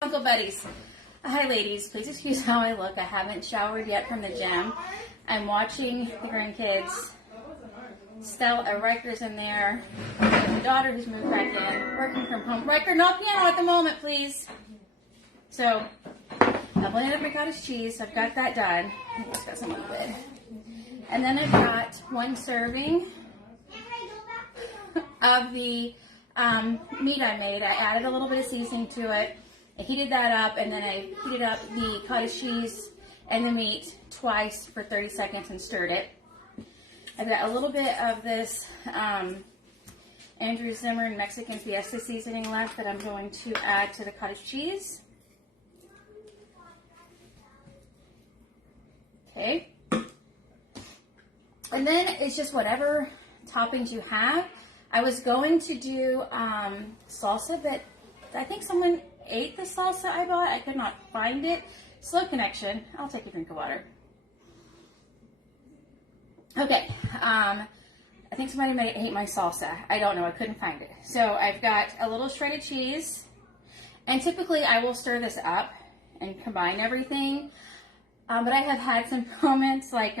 Uncle Buddies. Hi ladies, please excuse how I look. I haven't showered yet from the gym. I'm watching the grandkids. Stella, Riker's in there. My daughter who's moved back in, working from home. Riker, no piano at the moment, please. So, I've blended up my cottage cheese. I've got that done. I just got some liquid. And then I've got one serving of the meat I made. I added a little bit of seasoning to it. I heated that up, and then I heated up the cottage cheese and the meat twice for 30 seconds and stirred it. I've got a little bit of this Andrew Zimmern Mexican Fiesta seasoning left that I'm going to add to the cottage cheese. Okay. And then it's just whatever toppings you have. I was going to do salsa, but I think someone ate the salsa I bought. I could not find it. Slow connection. I'll take a drink of water. Okay. I think somebody might hate my salsa. I don't know. I couldn't find it. So I've got a little shredded cheese. And typically I will stir this up and combine everything. But I have had some moments like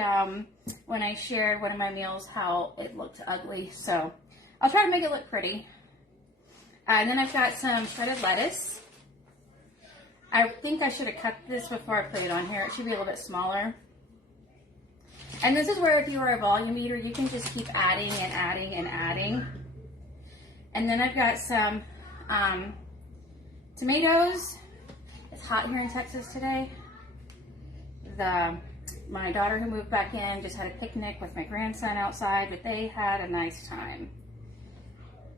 when I shared one of my meals how it looked ugly. So I'll try to make it look pretty. And then I've got some shredded lettuce. I think I should have cut this before I put it on here. It should be a little bit smaller. And this is where if you are a volume eater, you can just keep adding and adding and adding. And then I've got some tomatoes. It's hot here in Texas today. My daughter who moved back in just had a picnic with my grandson outside, but they had a nice time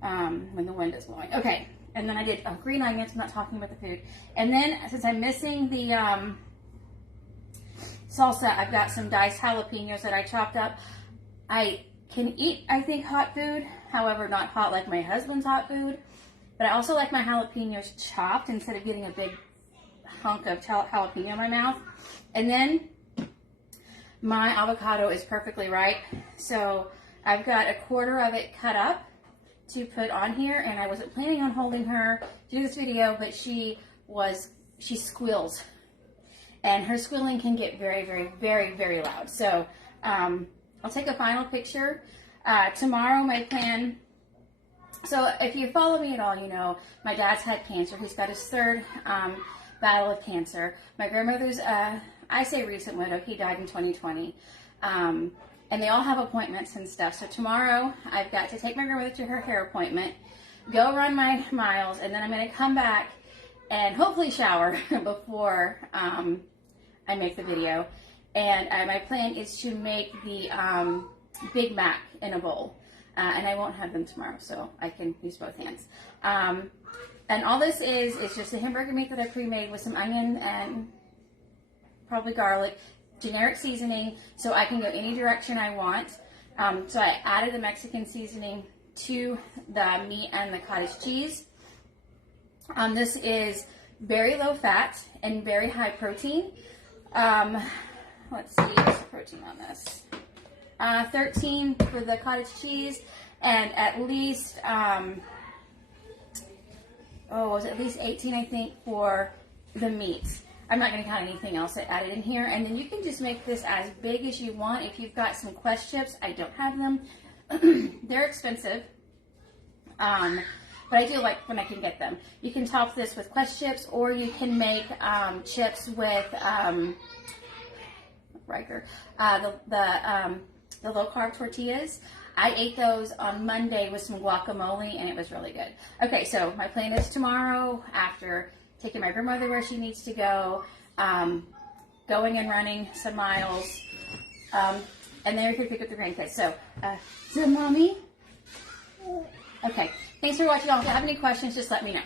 when the wind is blowing. Okay, and then I did green onions. I'm not talking about the food. And then since I'm missing the salsa, I've got some diced jalapenos that I chopped up. I can eat, I think, hot food. However, not hot like my husband's hot food. But I also like my jalapenos chopped instead of getting a big hunk of jalapeno in my mouth. And then my avocado is perfectly ripe. So I've got a quarter of it cut up to put on here, and I wasn't planning on holding her to do this video, but she squeals, and her squealing can get very, very, very, very loud. So I'll take a final picture. Tomorrow my plan, so if you follow me at all, you know my dad's had cancer. He's got his third battle of cancer. My grandmother's, I say recent widow, he died in 2020. And they all have appointments and stuff. So tomorrow I've got to take my grandmother to her hair appointment, go run my miles, and then I'm going to come back and hopefully shower before I make the video. And my plan is to make the Big Mac in a bowl. And I won't have them tomorrow, so I can use both hands. And all this is just the hamburger meat that I pre-made with some onion and probably garlic, generic seasoning, so I can go any direction I want. So I added the Mexican seasoning to the meat and the cottage cheese. This is very low fat and very high protein. Let's see, what's the protein on this? 13 for the cottage cheese, and at least, was it at least 18, I think, for the meat. I'm not going to count anything else I added in here. And then you can just make this as big as you want. If you've got some Quest chips, I don't have them. They're expensive. But I do like when I can get them. You can top this with Quest chips, or you can make chips with Riker, the low carb tortillas. I ate those on Monday with some guacamole, and it was really good. Okay, so my plan is tomorrow, after taking my grandmother where she needs to go, going and running some miles, and then we can pick up the grandkids. So, is it mommy? Okay, thanks for watching. If you have any questions, just let me know.